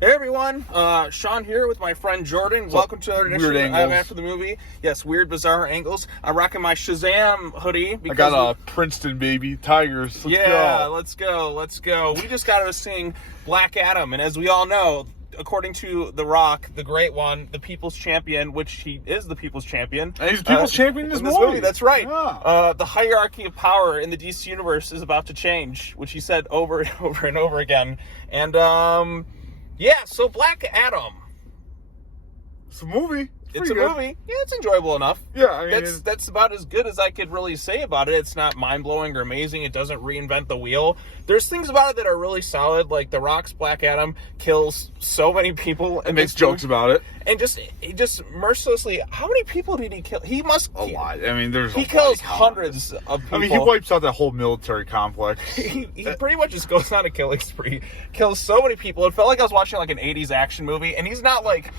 Hey everyone, Sean here with my friend Jordan. Welcome to another edition of After the Movie. Yes, weird, bizarre angles. I'm rocking my Shazam hoodie. I got a Princeton baby, Tigers. Let's go. We just got to sing Black Adam, and as we all know, according to The Rock, the great one, the People's Champion, which he is the People's Champion. And he's the People's Champion in this movie. That's right. Yeah. The hierarchy of power in the DC universe is about to change, which he said over and over and over again. And, yeah, so Black Adam. It's a movie. It's a movie. Yeah, it's enjoyable enough. Yeah, I mean... That's about as good as I could really say about it. It's not mind-blowing or amazing. It doesn't reinvent the wheel. There's things about it that are really solid, like The Rock's Black Adam kills so many people. And makes jokes about it. And he just mercilessly... How many people did he kill? He must... A lot. I mean, He kills hundreds of people. I mean, he wipes out that whole military complex. he pretty much just goes on a killing spree. Kills so many people. It felt like I was watching like an 80s action movie, and he's not like...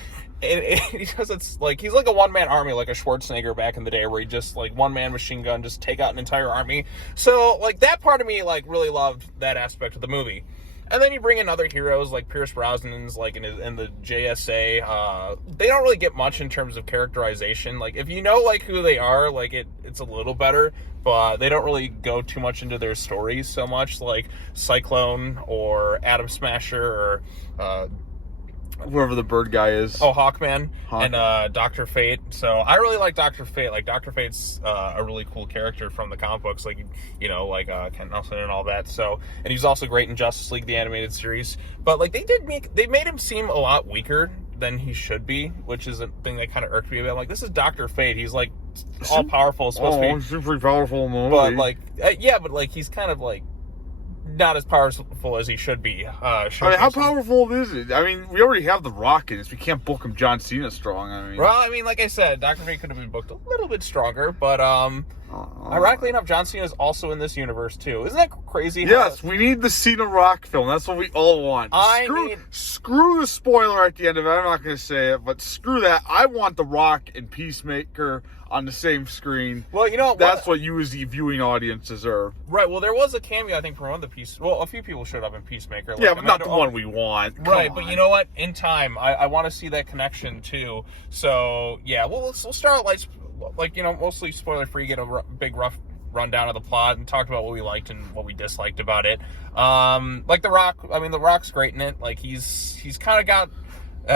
It's like he's like a one-man army, like a Schwarzenegger back in the day, where he just like one-man machine gun, just take out an entire army. So like that part of me like really loved that aspect of the movie. And then you bring in other heroes like Pierce Brosnan's like in the JSA. They don't really get much in terms of characterization. Like if you know like who they are, like it's a little better, but they don't really go too much into their stories so much, like Cyclone or Adam Smasher or whoever the bird guy is. Oh, Hawkman. And Dr. Fate. So I really like Dr. Fate. Like Dr. Fate's a really cool character from the comic books, like like Kent Nelson and all that. So, and he's also great in Justice League the animated series. But like they made him seem a lot weaker than he should be, which is a thing that kind of irked me a bit. I'm like, this is Dr. Fate. He's like all powerful, supposed to be. He's super powerful in the movie. But like, but like he's kind of like not as powerful as he should be. I mean, how powerful is it? I mean, we already have The Rock in this. We can't book him John Cena strong. I mean, like I said, Dr. Fate could have been booked a little bit stronger, but ironically enough, John Cena is also in this universe too. Isn't that crazy? Yes, we need the Cena Rock film. That's what we all want. Screw the spoiler at the end of it. I'm not going to say it, but screw that. I want The Rock and Peacemaker on the same screen. Well, you know that's what you as the viewing audience deserve. Right. Well, there was a cameo, I think, from one of the a few people showed up in Peacemaker. Like, yeah, but not the one we want. Right. But you know what? In time, I want to see that connection too. So yeah, we'll start mostly spoiler free. Get a big rough rundown of the plot and talk about what we liked and what we disliked about it. Like The Rock. I mean, The Rock's great in it. Like he's kind of got.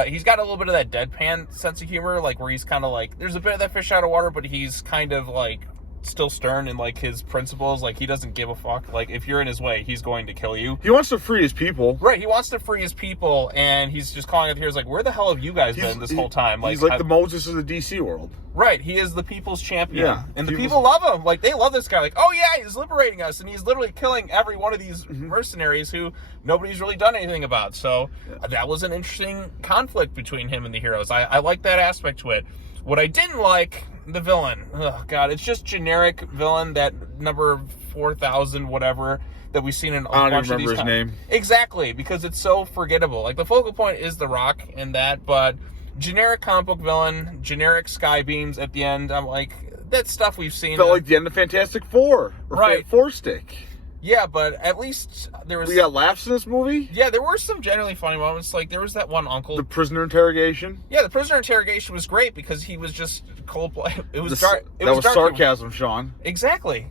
He's got a little bit of that deadpan sense of humor, like where he's kind of like, there's a bit of that fish out of water, but he's kind of like still stern in like his principles. Like he doesn't give a fuck. Like if you're in his way, he's going to kill you. He wants to free his people. Right. He wants to free his people, and he's just calling it here. He's like, where the hell have you guys been this whole time? Like, he's like the Moses of the DC world. Right. He is the people's champion. Yeah. And the people love him. Like they love this guy. Like, oh yeah, he's liberating us, and he's literally killing every one of these mercenaries who nobody's really done anything about. So that was an interesting conflict between him and the heroes. I like that aspect to it. What I didn't like, the villain. Oh God, it's just generic villain, that number 4,000 whatever that we've seen in a bunch of these. I don't remember his name. Exactly, because it's so forgettable. Like the focal point is The Rock in that, but generic comic book villain, generic sky beams at the end. I'm like, that's stuff we've seen. Felt like the end of Fantastic Four. Right. Four Stick. Yeah, but at least there was... We got laughs in this movie? Yeah, there were some genuinely funny moments. Like, there was that one uncle... The prisoner interrogation? Yeah, the prisoner interrogation was great because he was just cold-blooded. It was dark. That was sarcasm, Sean. Exactly.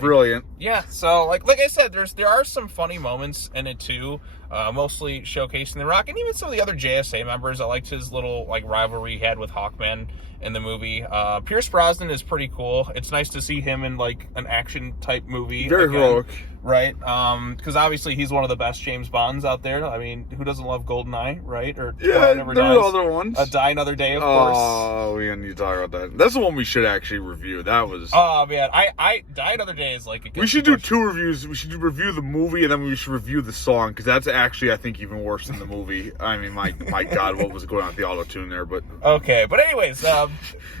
Brilliant. Yeah, so, like I said, there are some funny moments in it, too. Mostly showcasing The Rock, and even some of the other JSA members. I liked his little, like, rivalry he had with Hawkman in the movie. Pierce Brosnan is pretty cool. It's nice to see him in, like, an action-type movie. Very heroic. Right? Because obviously he's one of the best James Bonds out there. I mean, who doesn't love GoldenEye, right? Or Never Dies. Other ones. Die Another Day, of course. Oh, we need to talk about that. That's the one we should actually review. That was... Oh, man. I Die Another Day is like... We should do two reviews. We should review the movie, and then we should review the song, because that's actually, I think, even worse than the movie. I mean, my God, what was going on with the auto-tune there, but... Okay, but anyways,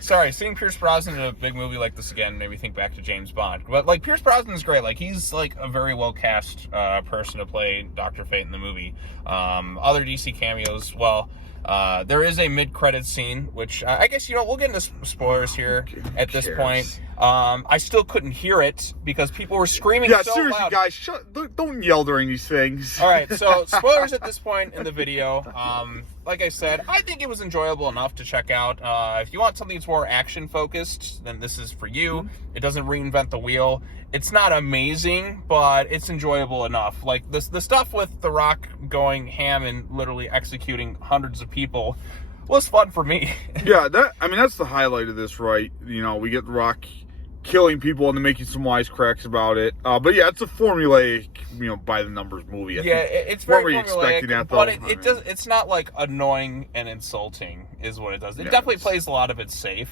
sorry, seeing Pierce Brosnan in a big movie like this again made me think back to James Bond. But, like, Pierce Brosnan's great. Like, he's, like, a very well-cast person to play Dr. Fate in the movie. Other DC cameos, well, There is a mid-credit scene, which I guess, we'll get into spoilers here at this point. I still couldn't hear it because people were screaming so loud. Yeah, seriously, guys, don't yell during these things. All right, so spoilers at this point in the video. Like I said, I think it was enjoyable enough to check out. If you want something that's more action-focused, then this is for you. It doesn't reinvent the wheel. It's not amazing, but it's enjoyable enough. Like, the stuff with The Rock going ham and literally executing hundreds of people was fun for me. Yeah, that's the highlight of this, right? We get The Rock killing people and then making some wisecracks about it. But yeah, it's a formulaic, by the numbers movie. It's very formulaic, that, but it's not like annoying and insulting is what it does. It definitely plays a lot of it safe.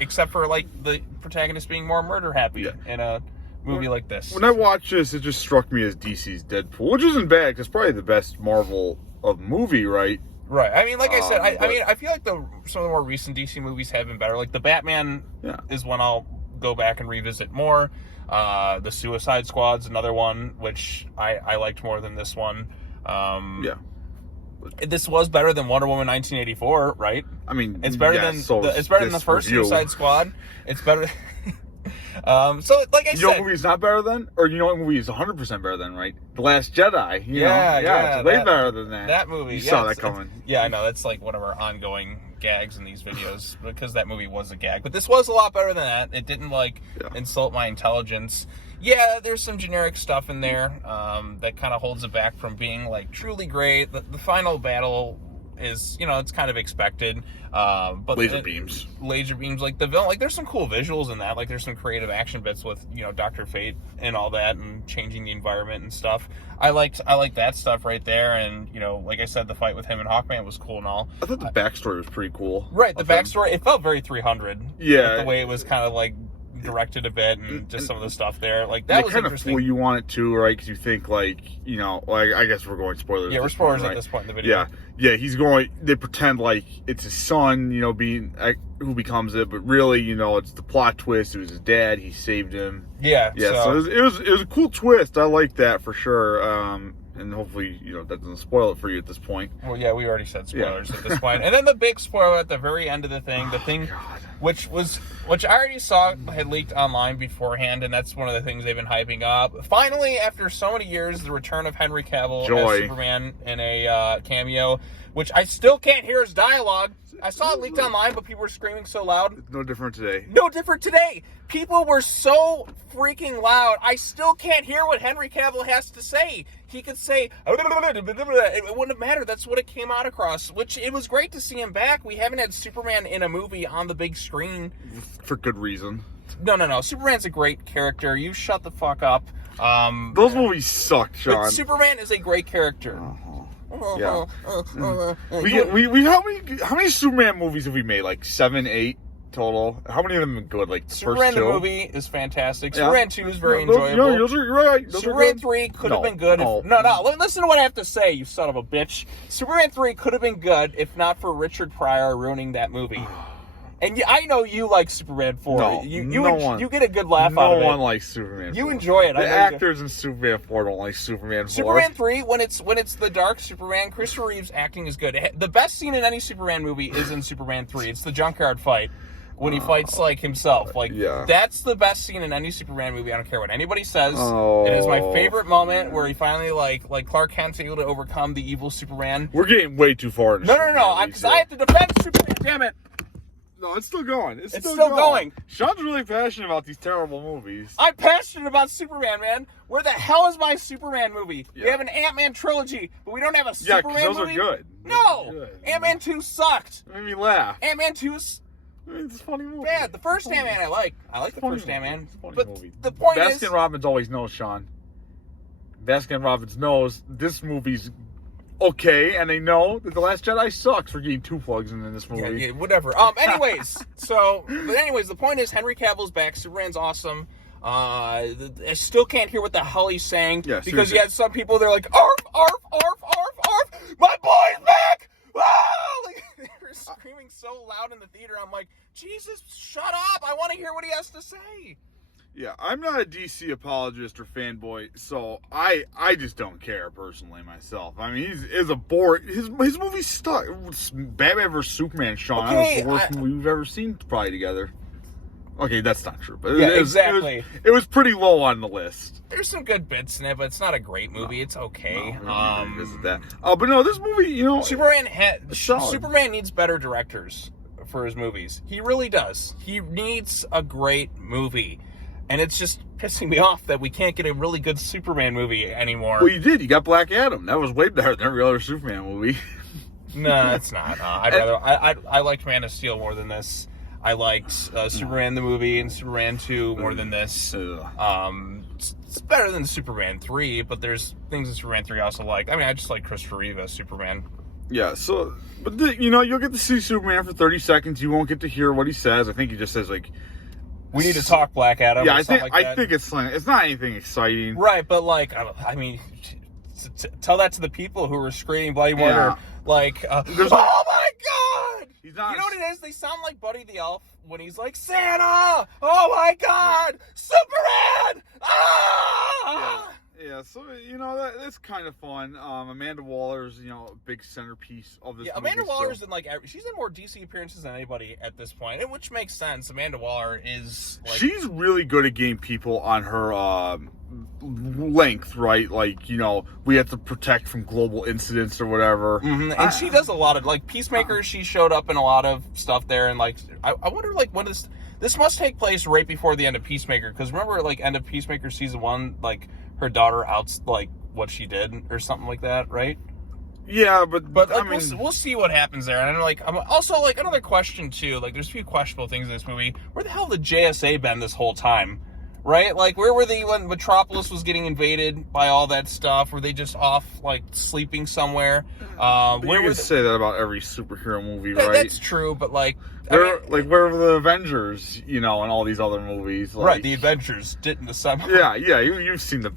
Except for like the protagonist being more murder happy in a movie like this. When I watched this, it just struck me as DC's Deadpool, which isn't bad because it's probably the best Marvel of movie, right? Right. I mean, like I said, I feel like some of the more recent DC movies have been better. Like the Batman is one I'll go back and revisit more. The Suicide Squad's another one which I liked more than this one. This was better than Wonder Woman 1984, right? I mean, it's better than the first Suicide Squad. It's better. So like I said, what movie is not better than, or what movie is 100% better than, right? The Last Jedi. It's way better than that. That movie. You saw that coming. I know. That's like one of our ongoing gags in these videos because that movie was a gag. But this was a lot better than that. It didn't insult my intelligence. Yeah, there's some generic stuff in there that kind of holds it back from being like truly great. The final battle is, it's kind of expected. But laser beams, like the villain, like there's some cool visuals in that. Like there's some creative action bits with Dr. Fate and all that, and changing the environment and stuff. I liked that stuff right there. And like I said, the fight with him and Hawkman was cool and all. I thought the backstory was pretty cool. Right, the backstory, it felt very 300. Yeah, like the way it was kind of like directed a bit, and just some of the stuff there, like that was kind interesting. Of fool you want it to, right? Because you think I guess we're going spoilers. Yeah, we're spoilers at this point in the video. Yeah, they pretend like it's his son, being who becomes it, but really, it's the plot twist. It was his dad. He saved him. Yeah. So it was a cool twist. I like that for sure. And hopefully, that doesn't spoil it for you at this point. Well, yeah, we already said spoilers at this point. And then the big spoiler at the very end of the thing, which I already saw had leaked online beforehand, and that's one of the things they've been hyping up. Finally, after so many years, the return of Henry Cavill as Superman in a cameo, which I still can't hear his dialogue. I saw it leaked online, but people were screaming so loud. It's no different today. No different today. People were so freaking loud. I still can't hear what Henry Cavill has to say. He could say, it wouldn't have mattered. That's what it came out across, which it was great to see him back. We haven't had Superman in a movie on the big screen. For good reason. No. Superman's a great character. You shut the fuck up. Those movies suck, Sean. But Superman is a great character. Yeah. How many Superman movies have we made? Like 7, 8 total. How many of them have been good? Like the Superman first two? the movie is fantastic. Superman 2 is very enjoyable. You're right. Superman 3 could have been good. Listen to what I have to say, you son of a bitch. Superman 3 could have been good if not for Richard Pryor ruining that movie. And I know you like Superman 4. No, you get a good laugh out of it. No one likes Superman 4. You enjoy it. The actors in Superman 4 don't like Superman 4. Superman 3, when it's the dark Superman, Christopher Reeve's acting is good. The best scene in any Superman movie is in Superman 3. It's the junkyard fight when he fights like himself. That's the best scene in any Superman movie. I don't care what anybody says. It is my favorite moment where he finally like Clark Kent's able to overcome the evil Superman. We're getting way too far. No. Because I have to defend Superman. Damn it. No, it's still going. It's still going. Sean's really passionate about these terrible movies. I'm passionate about Superman, man. Where the hell is my Superman movie? Yeah. We have an Ant-Man trilogy, but we don't have a Superman movie? Yeah, those are good. No! Ant-Man 2 sucked. It made me laugh. Ant-Man 2 is... It's a funny movie. Bad. The first Ant-Man I like. I like the first Ant-Man. But movie. The point is... Baskin-Robbins always knows, Sean. Baskin-Robbins knows this movie's okay, and they know that The Last Jedi sucks for getting 2 plugs in this movie. Yeah, whatever. Anyways, the point is Henry Cavill's back. Superman's awesome. I still can't hear what the hell he's saying because you had some people, they're like, arf, arf, arf, arf, arf, my boy's back! Ah! Like, they were screaming so loud in the theater. I'm like, Jesus, shut up! I want to hear what he has to say. Yeah, I'm not a DC apologist or fanboy, so I just don't care personally myself. I mean, he's a bore. His movie stuck. Batman vs Superman, Sean. That was the worst movie we've ever seen probably together. Okay, that's not true, but exactly. It was pretty low on the list. There's some good bits in it, but it's not a great movie. No, it's okay. That. But no, this movie, Superman needs better directors for his movies. He really does. He needs a great movie. And it's just pissing me off that we can't get a really good Superman movie anymore. Well, you did. You got Black Adam. That was way better than every other Superman movie. No, it's not. I liked Man of Steel more than this. I liked Superman the movie and Superman 2 more than this. It's better than Superman 3, but there's things in Superman 3 I also like. I mean, I just like Christopher Reeve as Superman. Yeah, but you'll get to see Superman for 30 seconds. You won't get to hear what he says. I think he just says, like, we need to talk Black Adam. Yeah, I think it's not anything exciting. Right, but, like, I mean, tell that to the people who were screaming Bloody Murder. Like, oh my God! You know what it is? They sound like Buddy the Elf when he's like, Santa! Oh my God! Superman! Ah! Yeah, so, that's kind of fun. Amanda Waller's, a big centerpiece of this movie. Amanda Waller's in, like, she's in more DC appearances than anybody at this point, which makes sense. Amanda Waller is, like... She's really good at getting people on her, length, right? Like, we have to protect from global incidents or whatever. Mm-hmm. And she does a lot of, like, Peacemaker, she showed up in a lot of stuff there, and, like, I wonder, like, what is... This must take place right before the end of Peacemaker, because remember, like, end of Peacemaker season 1, like... her daughter outs like what she did or something like that, right? Yeah, but like, I mean, we'll see what happens there. And I'm also like another question too. Like, there's a few questionable things in this movie. Where the hell did JSA been this whole time? Right? Like, where were they when Metropolis was getting invaded by all that stuff? Were they just off, like, sleeping somewhere? You could say that about every superhero movie, right? That's true, but, like... where were the Avengers, and all these other movies? Like, right, the Avengers didn't assemble. Yeah, you've seen the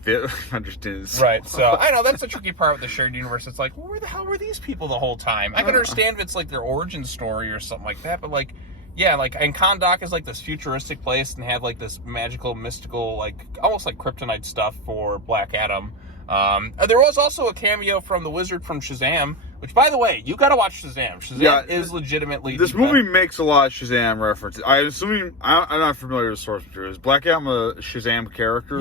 Avengers didn't. Right, so, I know, that's the tricky part with the shared universe. It's like, well, where the hell were these people the whole time? I can understand if it's, like, their origin story or something like that, but, like... Yeah, like, and Kahndaq is, like, this futuristic place and have, like, this magical, mystical, like, almost like kryptonite stuff for Black Adam. There was also a cameo from the wizard from Shazam, which, by the way, you gotta watch Shazam. Shazam is legitimately... This movie makes a lot of Shazam references. I'm not familiar with source material. Is Black Adam a Shazam character,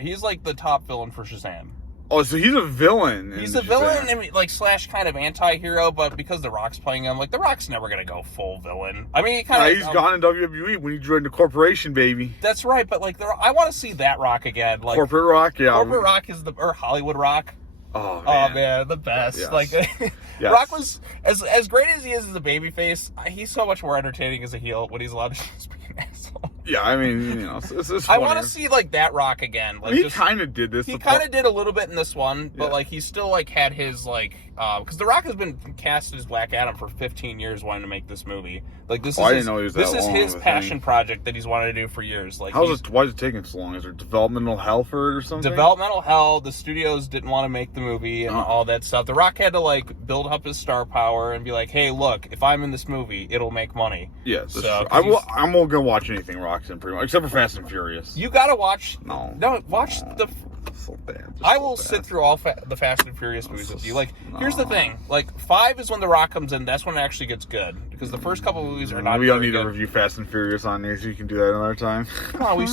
He's, like, the top villain for Shazam. Oh, so he's a villain. He's a villain, and like / kind of anti-hero, but because The Rock's playing him, like The Rock's never gonna go full villain. I mean, he's gone in WWE when he joined the corporation, baby. That's right, but like I want to see that Rock again. Like Corporate Rock, yeah. Corporate Rock is or Hollywood Rock. Oh man, the best. Yes. Like yes. Rock was as great as he is as a babyface. He's so much more entertaining as a heel when he's allowed to just be an asshole. Yeah, I mean, it's I want to see like that Rock again. Like, he kind of did this. He kind of did a little bit in this one, but like he still like had his like because The Rock has been cast as Black Adam for 15 years, wanting to make this movie. Like this is his passion project that he's wanted to do for years. Like, why is it taking so long? Is there developmental hell for it or something? Developmental hell. The studios didn't want to make the movie and all that stuff. The Rock had to like build up his star power and be like, hey, look, if I'm in this movie, it'll make money. Yes, so I'm not gonna watch anything Rock's in pretty much, except for Fast and Furious. You gotta watch. Watch the. So bad. I will sit through all the Fast and Furious movies with you. Like, here's the thing. Like, 5 is when The Rock comes in. That's when it actually gets good. Because the first couple of movies are not. We don't need to review Fast and Furious on these. So you can do that another time. No, we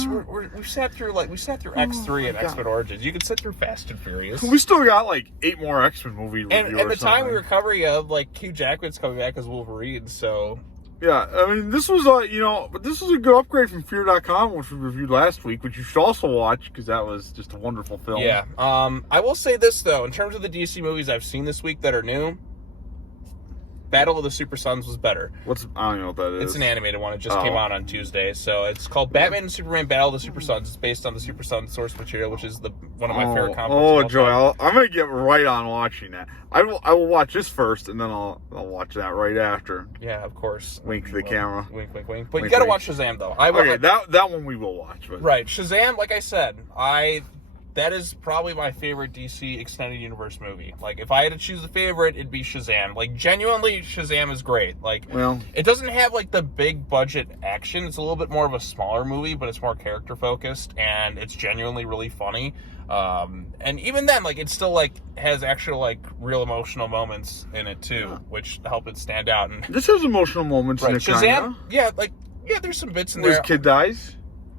sat through X3 and X-Men Origins. You can sit through Fast and Furious. We still got like 8 more X-Men movies. And the time we were covering of like Hugh Jackman's coming back as Wolverine. So. Yeah, I mean, this was this was a good upgrade from Fear.com, which we reviewed last week, which you should also watch, because that was just a wonderful film. Yeah, I will say this, though, in terms of the DC movies I've seen this week that are new, Battle of the Super Sons was better. I don't know what that is. It's an animated one. It just came out on Tuesday. So it's called Batman and Superman Battle of the Super Sons. It's based on the Super Sons source material, which is one of my favorite comics. Oh, Joel, I'm going to get right on watching that. I will watch this first, and then I'll watch that right after. Yeah, of course. Wink to the camera. Wink, wink, wink. But you got to watch Shazam, though. Okay, that one we will watch. But. Right. Shazam, like I said, that is probably my favorite DC Extended Universe movie. Like, if I had to choose a favorite, it'd be Shazam. Like, genuinely, Shazam is great. Like, Well, it doesn't have, like, the big budget action. It's a little bit more of a smaller movie, but it's more character-focused, and it's genuinely really funny. And even then, like, it still, like, has actual, like, real emotional moments in it, too, which help it stand out. And this has emotional moments in it, Shazam, yeah, there's some bits in where there. his kid dies.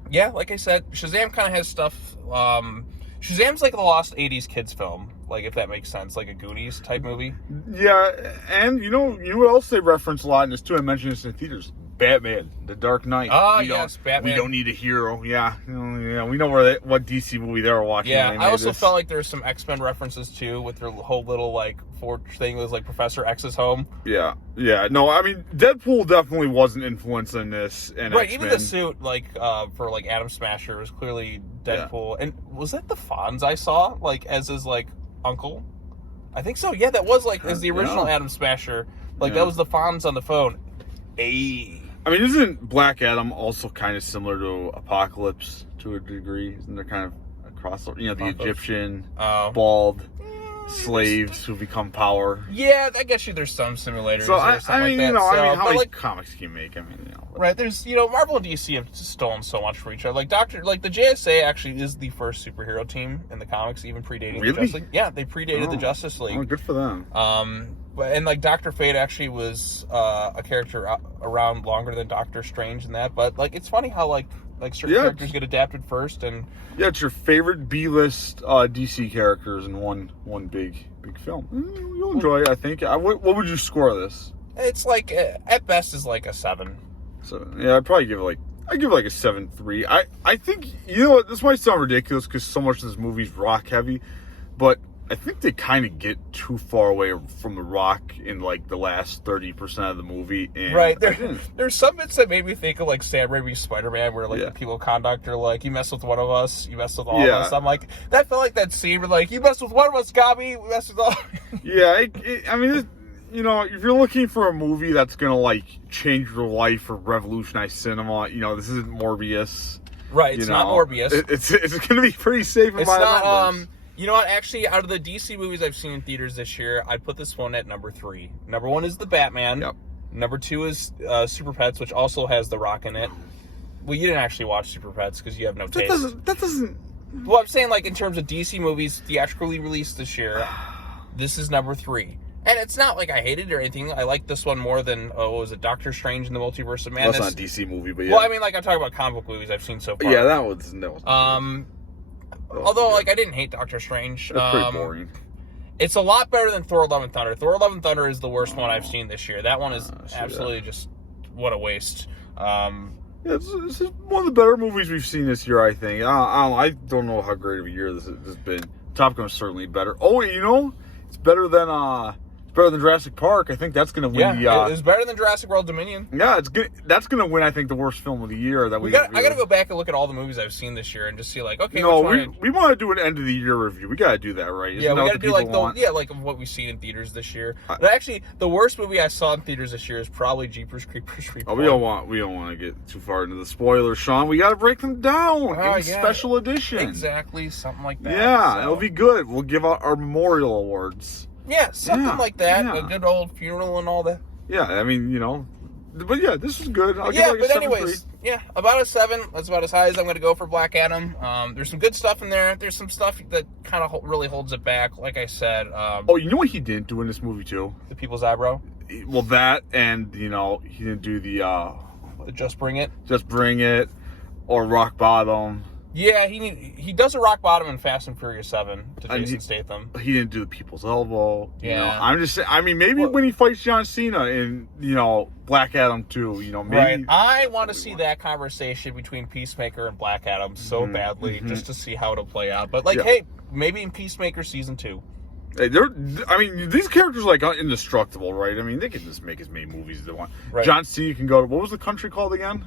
Yeah, like I said, Shazam kind of has stuff. Shazam's like the lost 80s kids film, like, if that makes sense, like a Goonies type movie. Yeah, and you know what else they reference a lot in this too? I mentioned this in theaters. Batman, The Dark Knight. Ah, yes, Batman. We don't need a hero. Yeah, we know what DC movie they were watching. Yeah, I also felt like there was some X-Men references too, with their whole little like forge thing was like Professor X's home. Yeah. No, I mean Deadpool definitely was an influence in this, and right, X-Men. even the suit like for like Adam Smasher was clearly Deadpool. Yeah. And was that the Fonz I saw like as his like uncle? I think so. Yeah, that was like as the original Adam Smasher. Like that was the Fonz on the phone. Hey. I mean, isn't Black Adam also kind of similar to Apocalypse to a degree? Isn't there kind of a crossover? You know, the Egyptian, bald slaves who become power. Yeah, I guess there's some simulators. So or something like that. How many like, comics can you make? I mean, right? There's Marvel and DC have stolen so much from each other. Like the JSA actually is the first superhero team in the comics, even predating the Justice League. Yeah, they predated the Justice League. Oh, good for them. And like Dr. Fate actually was a character around longer than Doctor Strange and that. But like it's funny how like certain characters get adapted first and it's your favorite B-list DC characters in one big film. You'll enjoy it, I think. What would you score this? It's like at best is like a 7. So yeah, I'd probably give it like a 7.3. I think what, this might sound ridiculous because so much of this movie's rock heavy, but I think they kind of get too far away from the Rock in like the last 30% of the movie. And right, there's some bits that made me think of like Sam Raimi's Spider-Man, where like the people Kahndaq are like, "You mess with one of us, you mess with all of us." I'm like, that felt like that scene where like, "You mess with one of us, Gabi, we mess with all." I mean, if you're looking for a movie that's gonna like change your life or revolutionize cinema, this isn't Morbius. Right, it's not Morbius. It's gonna be pretty safe in my numbers. You know what? Actually, out of the DC movies I've seen in theaters this year, I'd put this one at number 3. Number 1 is The Batman. Yep. Number 2 is Super Pets, which also has The Rock in it. Well, you didn't actually watch Super Pets because you have no taste. That doesn't... Well, I'm saying, like, in terms of DC movies theatrically released this year, this is number 3. And it's not like I hated it or anything. I like this one more than, was it Doctor Strange in the Multiverse of Madness? That's not a DC movie, but yeah. Well, I mean, like, I'm talking about comic book movies I've seen so far. Yeah, that was although, like, I didn't hate Doctor Strange. It's pretty boring. It's a lot better than Thor: Love and Thunder. Thor: Love and Thunder is the worst one I've seen this year. That one is absolutely just what a waste. This is one of the better movies we've seen this year, I think. I don't know how great of a year this has been. Top Gun is certainly better. Oh, it's better than Jurassic Park. I think that's going to win the... it's better than Jurassic World Dominion. Yeah, it's good. That's going to win, I think, the worst film of the year. I got to go back and look at all the movies I've seen this year and just see, like, okay, no, we want to do an end of the year review. We got to do that, right? We got to do like what we've seen in theaters this year. But actually, the worst movie I saw in theaters this year is probably Jeepers Creepers Reborn. Oh, we don't want to get too far into the spoilers, Sean. We got to break them down in special edition. Exactly, something like that. Yeah, it'll be good. We'll give out our memorial awards. Yeah, something like that. Yeah. A good old funeral and all that. Yeah, I mean, but yeah, this is good. I'll give it but anyways, about a 7. That's about as high as I'm going to go for Black Adam. There's some good stuff in there. There's some stuff that kind of really holds it back. Like I said. You know what he didn't do in this movie too? The People's Eyebrow. Well, that and he didn't do the Just Bring It. Just Bring It, or Rock Bottom. Yeah, he does a rock bottom in Fast and Furious 7 to Jason Statham. He didn't do the People's Elbow. Yeah. I'm just saying, I mean, maybe when he fights John Cena in, Black Adam 2, maybe. Right. I want to see that conversation between Peacemaker and Black Adam so badly just to see how it'll play out. But, hey, maybe in Peacemaker Season 2. Hey, these characters are, like, indestructible, right? I mean, they can just make as many movies as they want. Right. John Cena can go to, what was the country called again?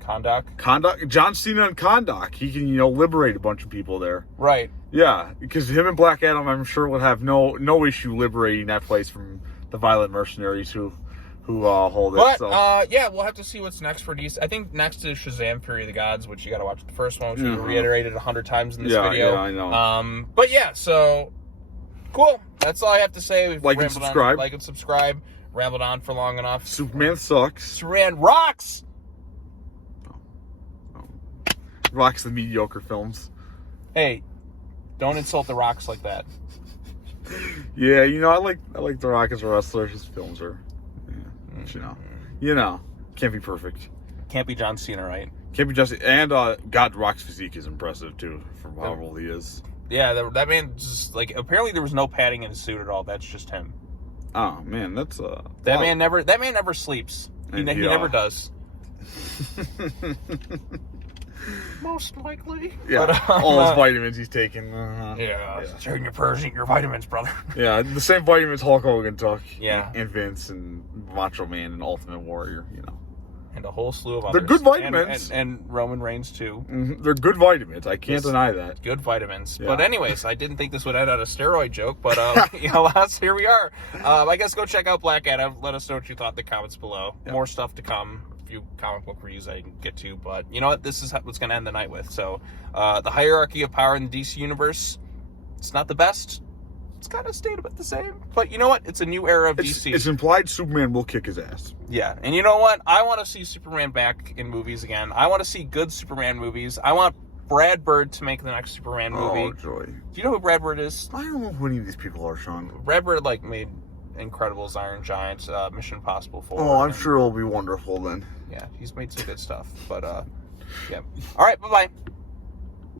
Kahndaq. John Cena and Kahndaq. He can, liberate a bunch of people there. Right. Yeah, because him and Black Adam, I'm sure, would have no issue liberating that place from the violent mercenaries who who hold it. But So. yeah, we'll have to see what's next for DC. I think next is Shazam: Fury of the Gods, which you got to watch the first one, which we reiterated 100 times in this video. Yeah, I know. But yeah, so cool. That's all I have to say. We've Like and subscribe. Like and subscribe. Rambled on for long enough. Superman sucks. Superman rocks. Rocks the mediocre films. Hey, don't insult the Rocks like that. Yeah, I like The Rock as a wrestler. His films are, can't be perfect. Can't be John Cena, right? Can't be just, and God, Rock's physique is impressive too, from how old he is. Yeah, that man just apparently there was no padding in his suit at all. That's just him. Oh man, that's that man never sleeps. He never does. Most likely. Yeah, but, all his vitamins he's taking. Yeah. Turn your purse, eat your vitamins, brother. Yeah, the same vitamins Hulk Hogan took. Yeah. And Vince and Macho Man and Ultimate Warrior, And a whole slew of others. They're good vitamins. And Roman Reigns, too. Mm-hmm. They're good vitamins. I can't deny that. Good vitamins. Yeah. But anyways, I didn't think this would end on a steroid joke, but here we are. I guess go check out Black Adam. Let us know what you thought in the comments below. Yeah. More stuff to come. A few comic book reviews I didn't get to, but you know what? This is what's going to end the night with. So, the hierarchy of power in the DC universe, it's not the best. It's kind of stayed about the same. But you know what? It's a new era of DC. It's implied Superman will kick his ass. Yeah. And you know what? I want to see Superman back in movies again. I want to see good Superman movies. I want Brad Bird to make the next Superman movie. Oh, joy. Do you know who Brad Bird is? I don't know who any of these people are, Sean. Brad Bird, made Incredibles, Iron Giant, Mission Impossible 4. Oh, I'm sure it'll be wonderful then. Yeah, he's made some good stuff. But, yeah. All right, bye-bye.